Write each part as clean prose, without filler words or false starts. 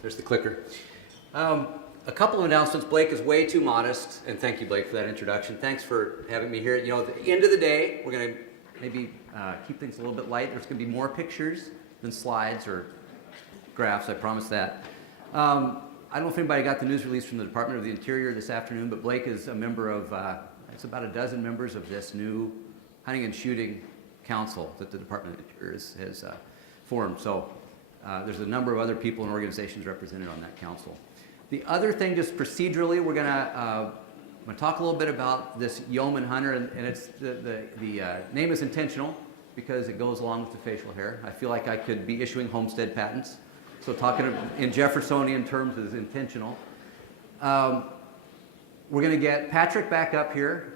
There's the clicker. A couple of announcements. Blake is way too modest, and thank you, Blake, for that introduction. Thanks for having me here. You know, at the end of the day, we're going to maybe keep things a little bit light. There's going to be more pictures than slides or graphs, I promise that. I don't know if anybody got the news release from the Department of the Interior this afternoon, but Blake is a member of, it's about a dozen members of this new hunting and shooting council that the Department of the Interior has formed. So there's a number of other people and organizations represented on that council. The other thing, just procedurally, we're going to talk a little bit about this yeoman hunter, and it's the name is intentional because it goes along with the facial hair. I feel like I could be issuing homestead patents, so talking in Jeffersonian terms is intentional. We're going to get Patrick back up here.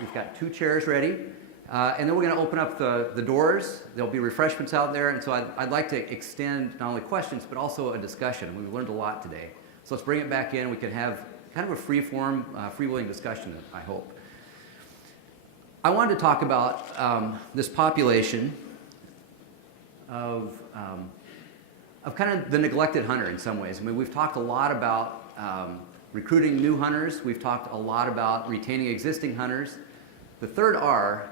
We've got 2 chairs ready, and then we're going to open up the doors. There'll be refreshments out there, and so I'd like to extend not only questions but also a discussion. We've learned a lot today. So let's bring it back in. We can have kind of a free-form, freewheeling discussion, I hope. I wanted to talk about this population of kind of the neglected hunter in some ways. I mean, we've talked a lot about recruiting new hunters. We've talked a lot about retaining existing hunters. The third R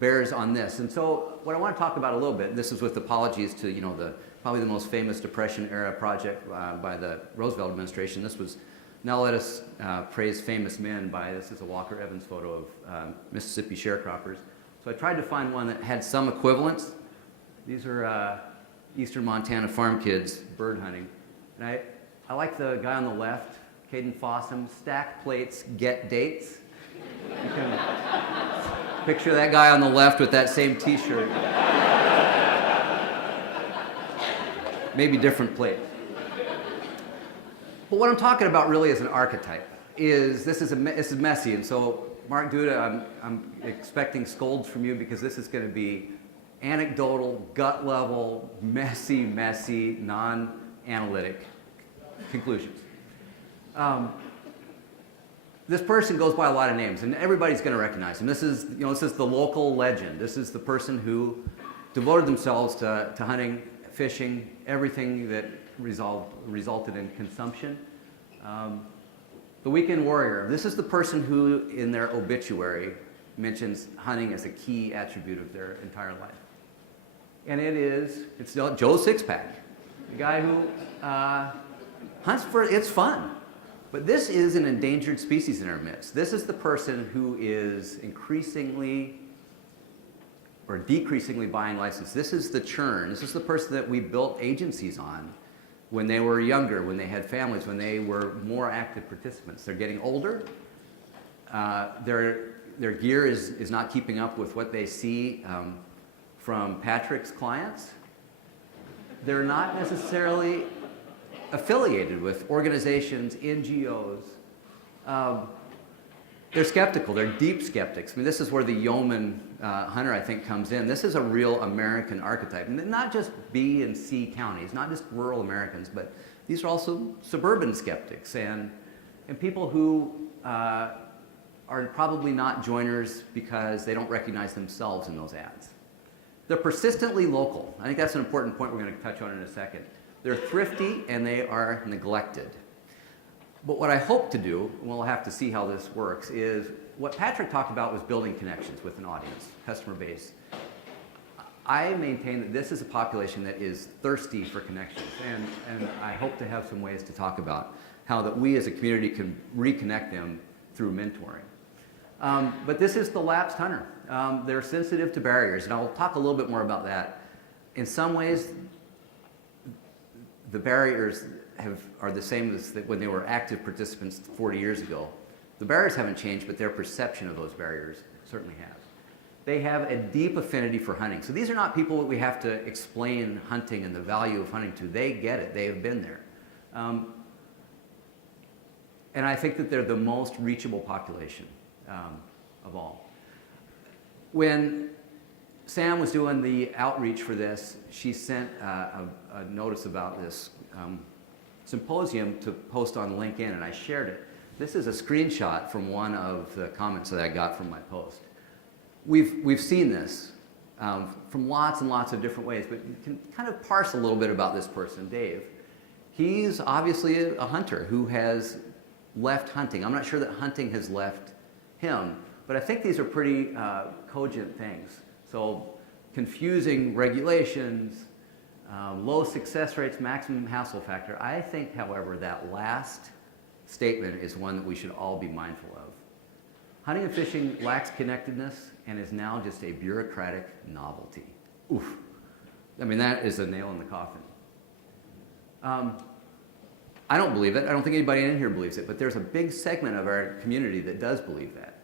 bears on this. And so what I want to talk about a little bit, this is with apologies to, you know, probably the most famous Depression-era project by the Roosevelt administration. This was Now Let Us Praise Famous Men this is a Walker Evans photo of Mississippi sharecroppers. So I tried to find one that had some equivalents. These are eastern Montana farm kids bird hunting. And I like the guy on the left, Caden Fossum, stack plates, get dates. You can picture that guy on the left with that same t-shirt. Maybe different plates. But what I'm talking about really is an archetype. This is messy, and so Mark Duda, I'm expecting scolds from you because this is going to be anecdotal, gut level, messy, non-analytic conclusions. This person goes by a lot of names, and everybody's going to recognize him. This is the local legend. This is the person who devoted themselves to hunting, fishing, everything that resulted in consumption. The weekend warrior. This is the person who, in their obituary, mentions hunting as a key attribute of their entire life. And it's Joe Sixpack, the guy who hunts it's fun. But this is an endangered species in our midst. This is the person who is increasingly or decreasingly buying license. This is the churn. This is the person that we built agencies on when they were younger, when they had families, when they were more active participants. They're getting older. Their gear is not keeping up with what they see from Patrick's clients. They're not necessarily affiliated with organizations, NGOs. They're skeptical. They're deep skeptics. I mean, this is where the yeoman hunter, I think, comes in. This is a real American archetype. And not just B and C counties, not just rural Americans, but these are also suburban skeptics and people who are probably not joiners because they don't recognize themselves in those ads. They're persistently local. I think that's an important point we're going to touch on in a second. They're thrifty and they are neglected. But what I hope to do, and we'll have to see how this works, is what Patrick talked about was building connections with an audience, customer base. I maintain that this is a population that is thirsty for connections, and I hope to have some ways to talk about how that we as a community can reconnect them through mentoring. But this is the lapsed hunter. They're sensitive to barriers, and I'll talk a little bit more about that. In some ways, the barriers are the same as when they were active participants 40 years ago. The barriers haven't changed, but their perception of those barriers certainly has. They have a deep affinity for hunting. So these are not people that we have to explain hunting and the value of hunting to. They get it. They have been there. And I think that they're the most reachable population of all. When Sam was doing the outreach for this, she sent a notice about this symposium to post on LinkedIn, and I shared it. This is a screenshot from one of the comments that I got from my post. We've seen this. from lots and lots of different ways, but you can kind of parse a little bit about this person, Dave. He's obviously a hunter who has left hunting. I'm not sure that hunting has left him, but I think these are pretty cogent things. So confusing regulations, low success rates, maximum hassle factor. I think, however, that last statement is one that we should all be mindful of. Hunting and fishing lacks connectedness and is now just a bureaucratic novelty. Oof. I mean, that is a nail in the coffin. I don't believe it. I don't think anybody in here believes it, but there's a big segment of our community that does believe that.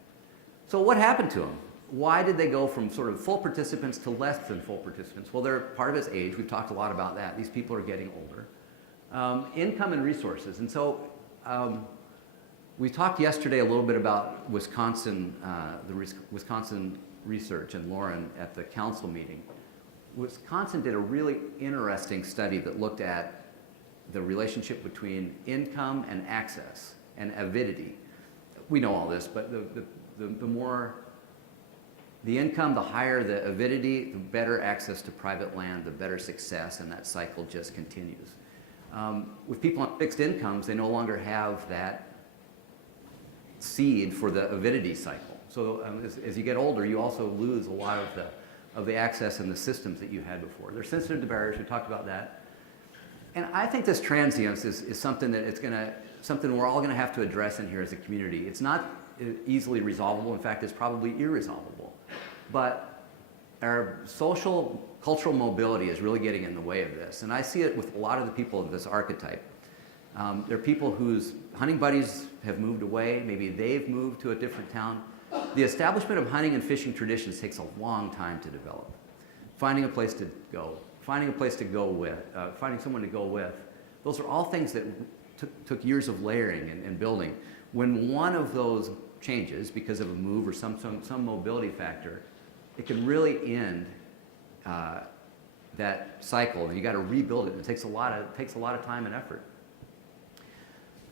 So what happened to them? Why did they go from sort of full participants to less than full participants? Well, they're part of it's age. We've talked a lot about that. These people are getting older. Income and resources. And so we talked yesterday a little bit about Wisconsin, Wisconsin research and Lauren at the council meeting. Wisconsin did a really interesting study that looked at the relationship between income and access and avidity. We know all this, but the more the income, the higher the avidity, the better access to private land, the better success, and that cycle just continues. With people on fixed incomes, they no longer have that seed for the avidity cycle. So as you get older, you also lose a lot of the access and the systems that you had before. They're sensitive to barriers. We talked about that. And I think this transience is something that something we're all going to have to address in here as a community. It's not easily resolvable. In fact, it's probably irresolvable. But our social, cultural mobility is really getting in the way of this. And I see it with a lot of the people of this archetype. There are people whose hunting buddies have moved away. Maybe they've moved to a different town. The establishment of hunting and fishing traditions takes a long time to develop. Finding a place to go, finding a place to go with, finding someone to go with, those are all things that took years of layering and building. When one of those changes because of a move or some mobility factor, it can really end that cycle, and you got to rebuild it. It takes a lot of time and effort.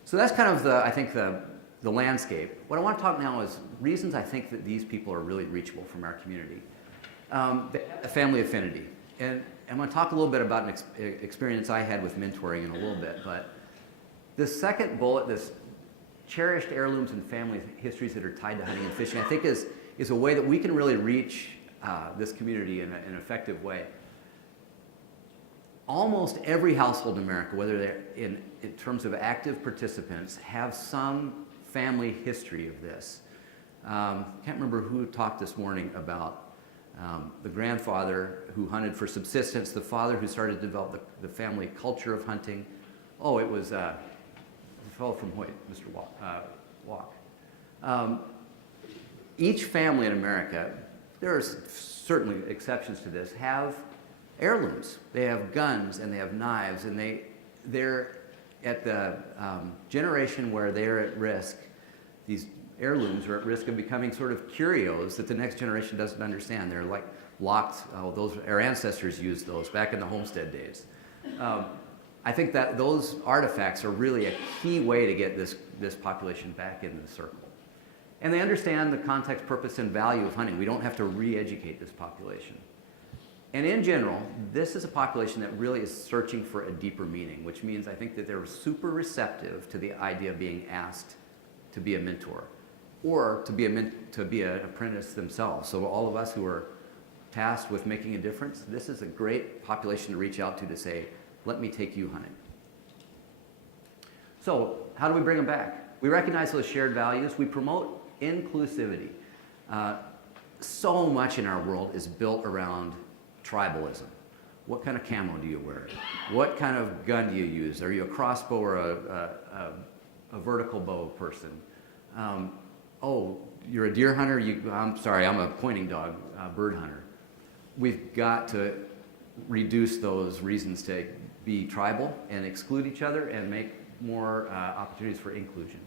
So that's kind of I think the landscape. What I want to talk now is reasons I think that these people are really reachable from our community. A family affinity, and I'm going to talk a little bit about an experience I had with mentoring in a little bit. But this second bullet, this cherished heirlooms and family histories that are tied to hunting and fishing, I think is a way that we can really reach this community in an effective way. Almost every household in America, whether they're in terms of active participants, have some family history of this. Can't remember who talked this morning about the grandfather who hunted for subsistence, the father who started to develop the family culture of hunting. Oh, it was the fellow from Hoyt, Mr. Walk. Each family in America, there are certainly exceptions to this, have heirlooms. They have guns and they have knives, and they're at the generation where they're at risk. These heirlooms are at risk of becoming sort of curios that the next generation doesn't understand. They're like locked. Our ancestors used those back in the homestead days. I think that those artifacts are really a key way to get this population back into the circle. And they understand the context, purpose, and value of hunting. We don't have to re-educate this population. And in general, this is a population that really is searching for a deeper meaning, which means I think that they're super receptive to the idea of being asked to be a mentor or to be an apprentice themselves. So all of us who are tasked with making a difference, this is a great population to reach out to say, let me take you hunting. So how do we bring them back? We recognize those shared values. We promote inclusivity. So much in our world is built around tribalism. What kind of camo do you wear? What kind of gun do you use? Are you a crossbow or a vertical bow person? Oh, you're a deer hunter? I'm sorry, I'm a pointing dog bird hunter. We've got to reduce those reasons to be tribal and exclude each other and make more opportunities for inclusion.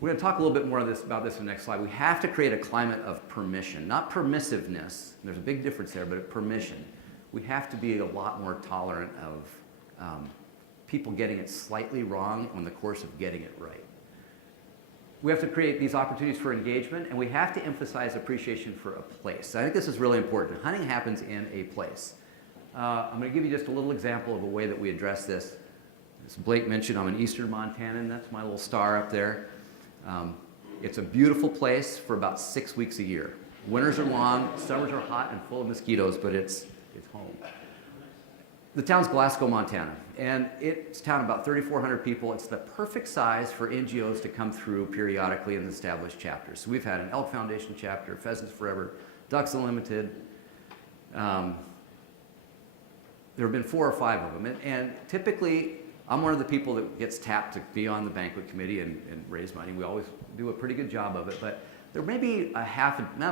We're going to talk a little bit more about this in the next slide. We have to create a climate of permission, not permissiveness. There's a big difference there, but permission. We have to be a lot more tolerant of people getting it slightly wrong on the course of getting it right. we have to create these opportunities for engagement, and we have to emphasize appreciation for a place. I think this is really important. Hunting happens in a place. I'm going to give you just a little example of a way that we address this. As Blake mentioned, I'm an Eastern Montanan. That's my little star up there. It's a beautiful place for about 6 weeks a year. Winters are long, summers are hot and full of mosquitoes, but it's home. The town's Glasgow, Montana, and it's a town of about 3,400 people. It's the perfect size for NGOs to come through periodically in the established chapters. So we've had an Elk Foundation chapter, Pheasants Forever, Ducks Unlimited. There have been 4 or 5 of them, and typically I'm one of the people that gets tapped to be on the banquet committee and raise money. We always do a pretty good job of it, but there may be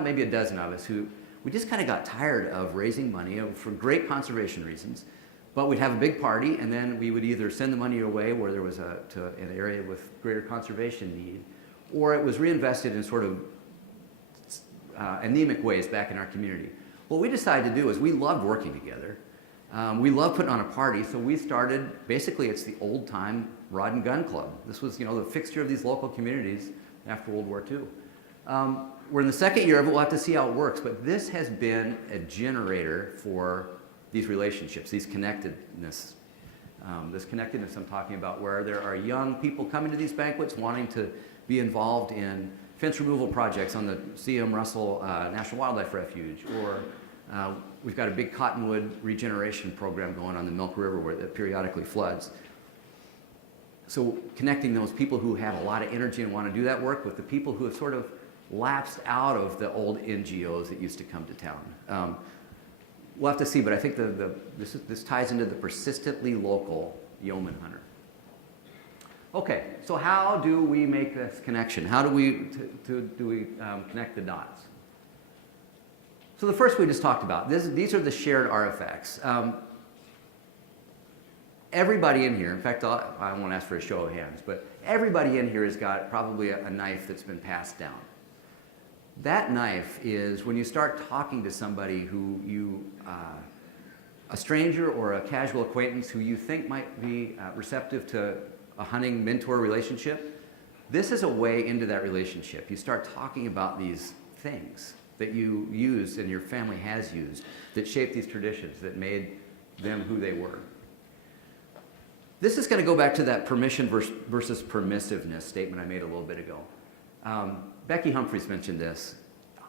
maybe a dozen of us who we just kind of got tired of raising money for great conservation reasons. But we'd have a big party, and then we would either send the money away where there was an area with greater conservation need, or it was reinvested in sort of anemic ways back in our community. What we decided to do is we loved working together. We loved putting on a party, so we started, basically it's the old-time Rod and Gun Club. This was, the fixture of these local communities after World War II. We're in the 2nd year of it. We'll have to see how it works, but this has been a generator for these relationships, these connectedness. This connectedness I'm talking about, where there are young people coming to these banquets wanting to be involved in fence removal projects on the C.M. Russell National Wildlife Refuge, or we've got a big cottonwood regeneration program going on the Milk River where it periodically floods. So connecting those people who have a lot of energy and want to do that work with the people who have sort of lapsed out of the old NGOs that used to come to town. We'll have to see, but I think this ties into the persistently local yeoman hunter. Okay, so how do we make this connection? How do we connect the dots? So the first we just talked about, these are the shared artifacts. Everybody in here, in fact, I won't ask for a show of hands, but everybody in here has got probably a knife that's been passed down. That knife is when you start talking to somebody who a stranger or a casual acquaintance who you think might be receptive to a hunting mentor relationship, this is a way into that relationship. You start talking about these things that you use and your family has used that shaped these traditions, that made them who they were. This is going to go back to that permission versus permissiveness statement I made a little bit ago. Becky Humphreys mentioned this.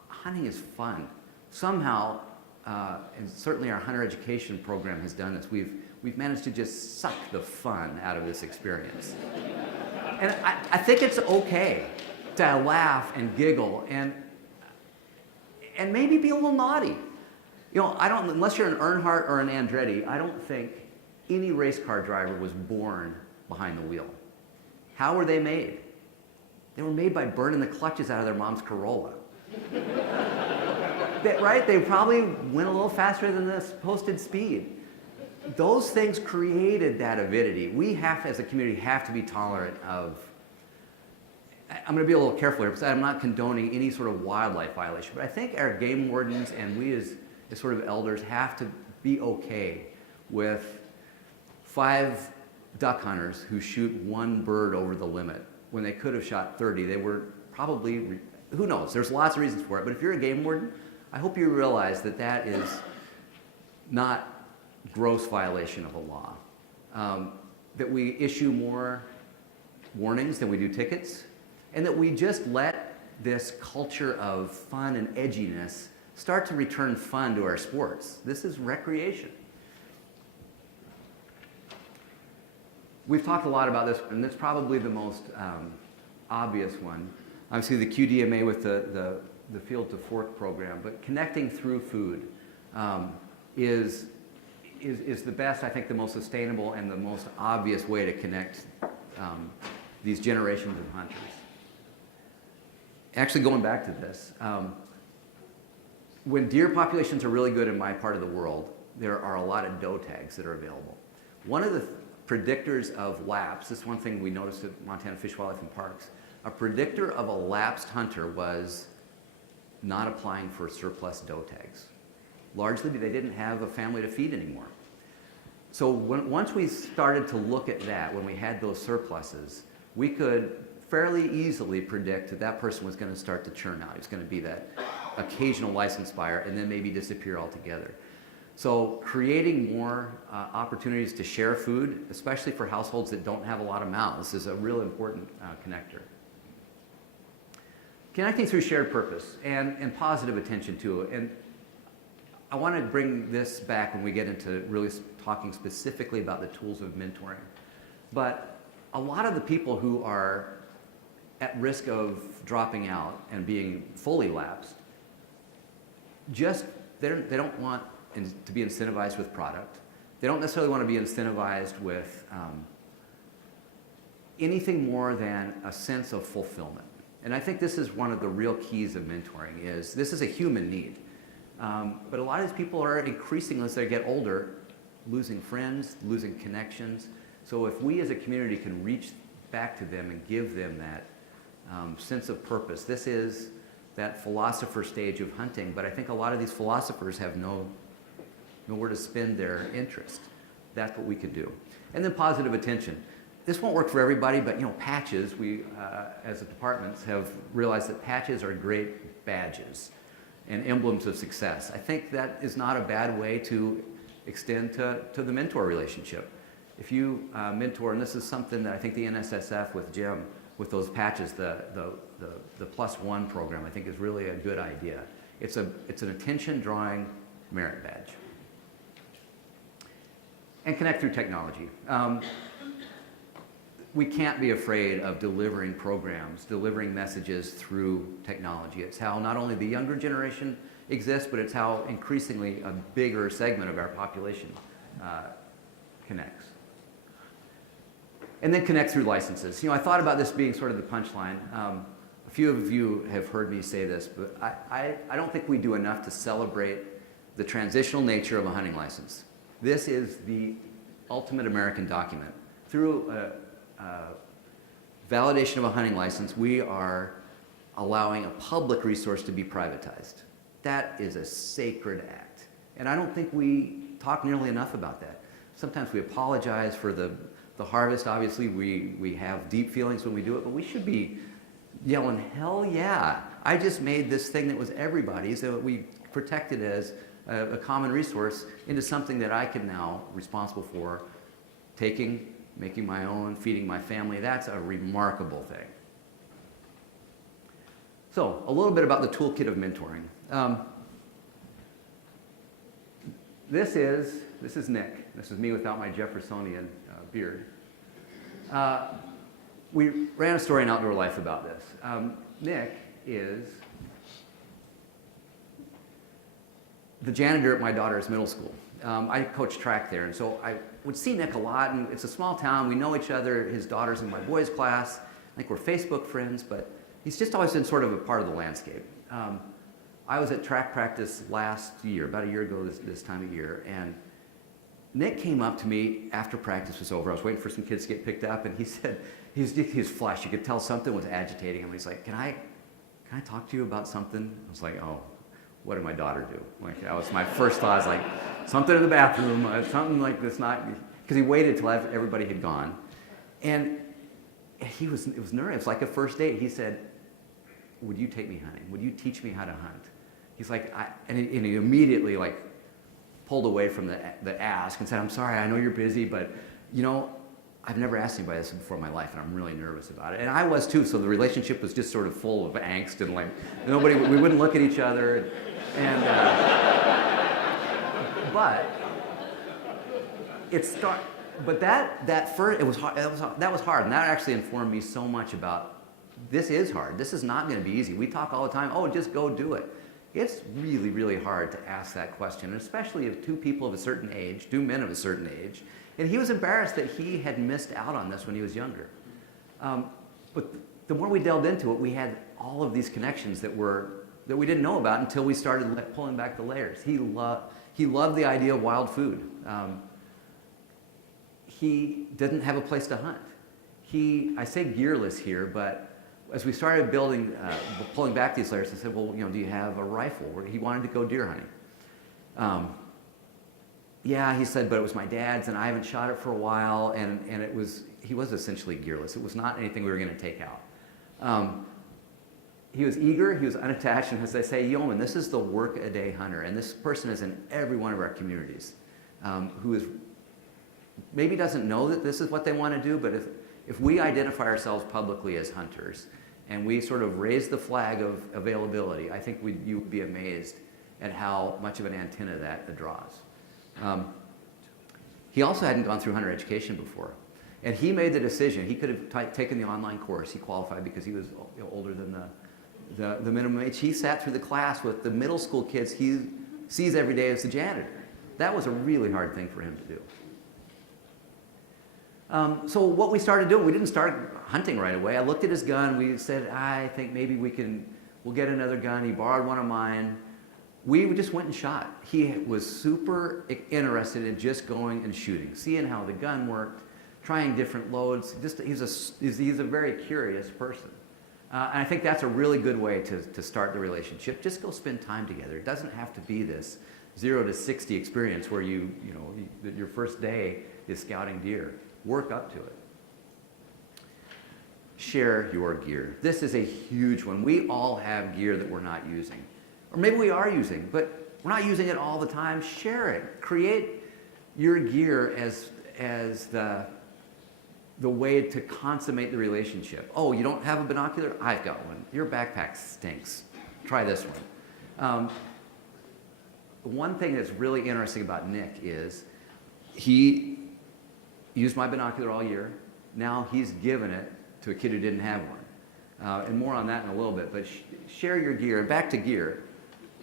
Hunting is fun. Somehow, and certainly our hunter education program has done this, we've managed to just suck the fun out of this experience. And I think it's okay to laugh and giggle and maybe be a little naughty. Unless you're an Earnhardt or an Andretti, I don't think any race car driver was born behind the wheel. How were they made? They were made by burning the clutches out of their mom's Corolla. Right? They probably went a little faster than the posted speed. Those things created that avidity. We have, as a community, have to be tolerant of. I'm going to be a little careful here because I'm not condoning any sort of wildlife violation, but I think our game wardens and we as sort of elders have to be okay with 5 duck hunters who shoot 1 bird over the limit when they could have shot 30. They were probably, who knows, there's lots of reasons for it, but if you're a game warden, I hope you realize that that is not gross violation of a law. That we issue more warnings than we do tickets, and that we just let this culture of fun and edginess start to return fun to our sports. This is recreation. We've talked a lot about this, and it's probably the most obvious one. Obviously, the QDMA with the Field to Fork program, but connecting through food is the best, I think, the most sustainable and the most obvious way to connect these generations of hunters. Actually, going back to this, when deer populations are really good in my part of the world, there are a lot of doe tags that are available. One of the predictors of lapse, this is one thing we noticed at Montana Fish, Wildlife, and Parks, a predictor of a lapsed hunter was not applying for surplus doe tags. Largely, they didn't have a family to feed anymore. So once we started to look at that, when we had those surpluses, we could fairly easily predict that that person was going to start to churn out. He's going to be that occasional license buyer and then maybe disappear altogether. So creating more opportunities to share food, especially for households that don't have a lot of mouths, is a real important connector. Connecting through shared purpose and positive attention to it. And I want to bring this back when we get into really talking specifically about the tools of mentoring. But a lot of the people who are at risk of dropping out and being fully lapsed, they don't want to be incentivized with product. They don't necessarily want to be incentivized with anything more than a sense of fulfillment. And I think this is one of the real keys of mentoring is this is a human need. But a lot of these people are increasingly, as they get older, losing friends, losing connections. So if we as a community can reach back to them and give them that sense of purpose, this is that philosopher stage of hunting. But I think a lot of these philosophers have nowhere to spend their interest. That's what we could do. And then positive attention. This won't work for everybody, but patches, we as a department have realized that patches are great badges and emblems of success. I think that is not a bad way to extend to the mentor relationship. If you mentor, and this is something that I think the NSSF with Jim, with those patches, the +1 program, I think is really a good idea. It's an attention-drawing merit badge. And connect through technology. We can't be afraid of delivering programs, delivering messages through technology. It's how not only the younger generation exists, but it's how increasingly a bigger segment of our population connects. And then connect through licenses. I thought about this being sort of the punchline. A few of you have heard me say this, but I don't think we do enough to celebrate the transitional nature of a hunting license. This is the ultimate American document. Through validation of a hunting license, we are allowing a public resource to be privatized. That is a sacred act. And I don't think we talk nearly enough about that. Sometimes we apologize for the harvest. Obviously, we have deep feelings when we do it, but we should be yelling, hell yeah, I just made this thing that was everybody's, that we protected as a common resource into something that I can now responsible for taking, making my own, feeding my family. That's a remarkable thing. So, a little bit about the toolkit of mentoring. This is Nick. This is me without my Jeffersonian beard. We ran a story in Outdoor Life about this. Nick is the janitor at my daughter's middle school. I coach track there, and so I would see Nick a lot, and it's a small town. We know each other. His daughter's in my boys' class. I think we're Facebook friends, but he's just always been sort of a part of the landscape. I was at track practice last year, about a year ago this time of year, and Nick came up to me after practice was over. I was waiting for some kids to get picked up, and he said, he was flushed. You could tell something was agitating him. He's like, can I talk to you about something? I was like, oh, what did my daughter do? Like, that was my first thought. I was like, something in the bathroom, something like this, not, because he waited till everybody had gone. And it was nervous, like a first date. He said, would you take me hunting? Would you teach me how to hunt? He's like, and he immediately pulled away from the ask and said, I'm sorry, I know you're busy, but I've never asked anybody this before in my life, and I'm really nervous about it. And I was too, so the relationship was just sort of full of angst, and we wouldn't look at each other. And that was hard, and that actually informed me so much about this is hard. This is not going to be easy. We talk all the time, oh, just go do it. It's really, really hard to ask that question, especially of two people of a certain age, two men of a certain age. And he was embarrassed that he had missed out on this when he was younger. But the more we delved into it, we had all of these connections that we didn't know about until we started pulling back the layers. He loved the idea of wild food. He didn't have a place to hunt. I say gearless here, but as we started pulling back these layers, I said, well, do you have a rifle? He wanted to go deer hunting. Yeah, he said, but it was my dad's, and I haven't shot it for a while, and he was essentially gearless. It was not anything we were going to take out. He was eager, he was unattached, and as I say, yeoman, this is the Workaday hunter, and this person is in every one of our communities, who is maybe doesn't know that this is what they want to do, but if we identify ourselves publicly as hunters, and we sort of raise the flag of availability, I think you would be amazed at how much of an antenna that draws. He also hadn't gone through hunter education before. And he made the decision. He could have taken the online course. He qualified because he was older than the minimum age. He sat through the class with the middle school kids he sees every day as the janitor. That was a really hard thing for him to do. So what we started doing, we didn't start hunting right away. I looked at his gun. We said, I think maybe we'll get another gun. He borrowed one of mine. We just went and shot. He was super interested in just going and shooting, seeing how the gun worked, trying different loads. He's a very curious person. And I think that's a really good way to start the relationship. Just go spend time together. It doesn't have to be this 0 to 60 experience where your first day is scouting deer. Work up to it. Share your gear. This is a huge one. We all have gear that we're not using. Or maybe we are using, but we're not using it all the time. Share it. Create your gear as the way to consummate the relationship. Oh, you don't have a binocular? I've got one. Your backpack stinks. Try this one. One thing that's really interesting about Nick is he used my binocular all year. Now he's given it to a kid who didn't have one. And more on that in a little bit, but share your gear. And back to gear.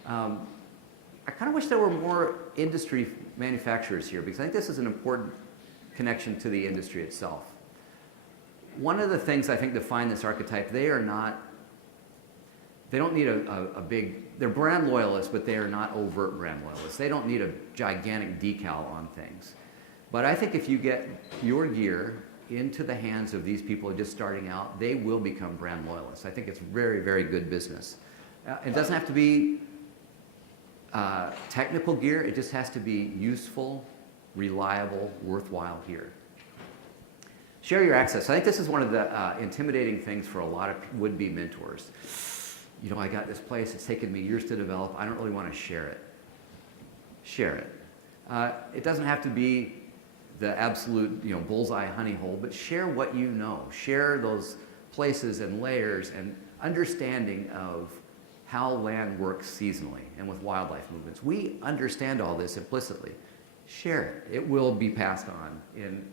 I kind of wish there were more industry manufacturers here because I think this is an important connection to the industry itself. One of the things I think define this archetype, they don't need a big, they're brand loyalists, but they are not overt brand loyalists. They don't need a gigantic decal on things. But I think if you get your gear into the hands of these people just starting out, they will become brand loyalists. I think it's very, very good business. It doesn't have to be technical gear. It just has to be useful, reliable, worthwhile gear. Share your access. I think this is one of the intimidating things for a lot of would-be mentors. I got this place. It's taken me years to develop. I don't really want to share it. Share it. It doesn't have to be the absolute, bullseye honey hole, but share what you know. Share those places and layers and understanding of how land works seasonally and with wildlife movements. We understand all this implicitly. Share it. It will be passed on in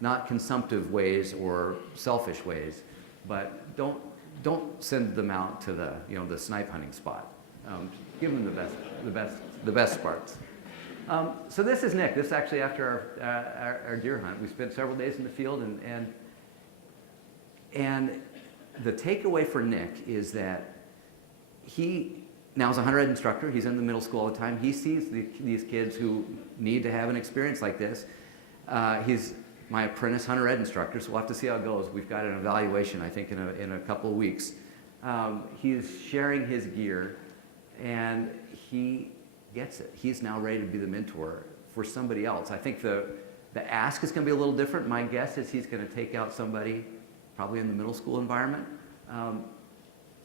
not consumptive ways or selfish ways, but don't send them out to the snipe hunting spot. Give them the best parts. So this is Nick. This is actually after our deer hunt. We spent several days in the field, and the takeaway for Nick is that he now is a hunter ed instructor. He's in the middle school all the time. He sees these kids who need to have an experience like this. He's my apprentice hunter ed instructor, so we'll have to see how it goes. We've got an evaluation, I think, in a couple of weeks. He's sharing his gear, and he gets it. He's now ready to be the mentor for somebody else. I think the ask is going to be a little different. My guess is he's going to take out somebody probably in the middle school environment.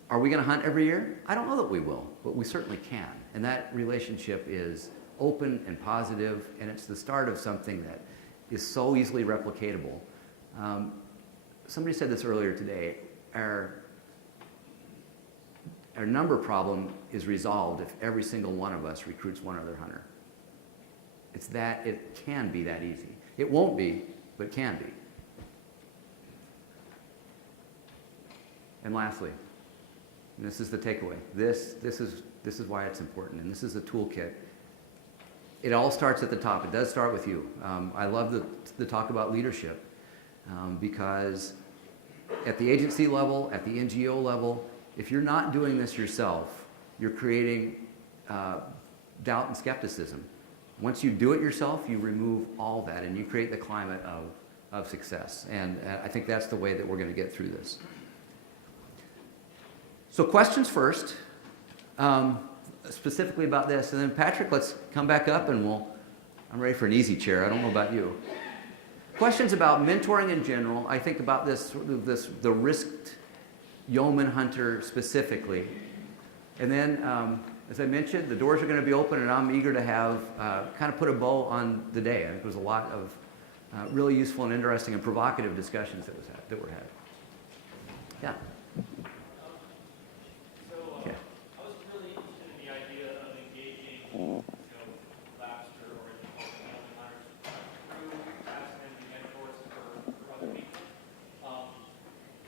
Are we going to hunt every year? I don't know that we will, but we certainly can. And that relationship is open and positive, and it's the start of something that is so easily replicatable. Somebody said this earlier today. Our number problem is resolved if every single one of us recruits one other hunter. It can be that easy. It won't be, but it can be. And lastly, and this is the takeaway. This is why it's important, and this is a toolkit. It all starts at the top. It does start with you. I love the talk about leadership because at the agency level, at the NGO level, if you're not doing this yourself, you're creating doubt and skepticism. Once you do it yourself, you remove all that and you create the climate of success. And I think that's the way that we're going to get through this. So questions first, specifically about this. And then Patrick, let's come back up and I'm ready for an easy chair. I don't know about you. Questions about mentoring in general. I think about this, the risked yeoman hunter specifically. And then, as I mentioned, the doors are going to be open, and I'm eager to have kind of put a bow on the day. I think there was a lot of really useful and interesting and provocative discussions that were had. Yeah. So I was really interested in the idea of engaging, lapsed or yeoman hunters through asking them to be mentors for other people.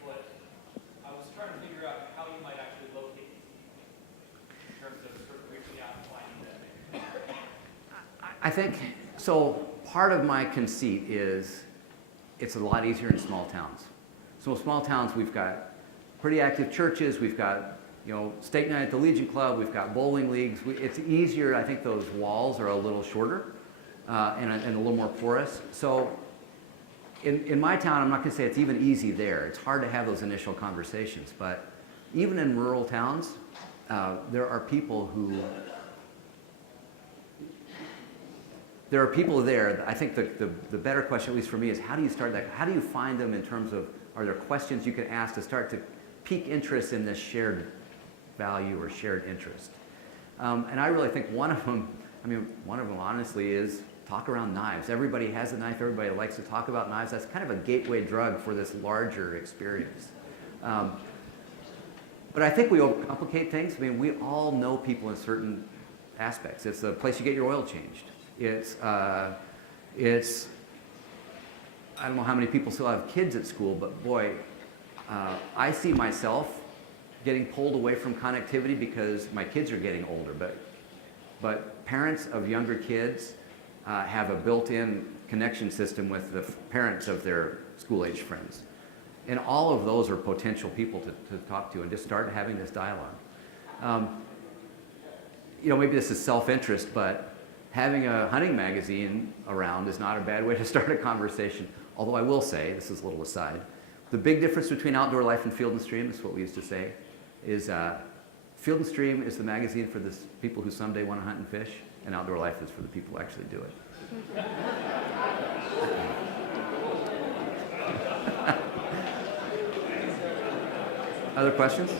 But I was trying to figure out how you might actually locate these people in terms of sort of reaching out and finding them. I think, so part of my conceit is it's a lot easier in small towns. So in small towns, we've got pretty active churches, we've got, state night at the Legion Club, we've got bowling leagues. It's easier, I think those walls are a little shorter and a little more porous. So in my town, I'm not going to say it's even easy there. It's hard to have those initial conversations, but even in rural towns, there are people there. I think the better question, at least for me, is how do you start that? How do you find them in terms of, are there questions you can ask to start to pique interest in this shared value or shared interest? And I really think one of them honestly is talk around knives. Everybody has a knife, everybody likes to talk about knives. That's kind of a gateway drug for this larger experience. But I think we overcomplicate things. I mean, we all know people in certain aspects. It's the place you get your oil changed. It's I don't know how many people still have kids at school, but boy, I see myself getting pulled away from connectivity because my kids are getting older. But parents of younger kids have a built-in connection system with the parents of their school-age friends. And all of those are potential people to talk to and just start having this dialogue. Maybe this is self-interest, but having a hunting magazine around is not a bad way to start a conversation. Although I will say, this is a little aside, the big difference between Outdoor Life and Field and Stream, is what we used to say, is Field and Stream is the magazine for the people who someday want to hunt and fish, and Outdoor Life is for the people who actually do it. Other questions?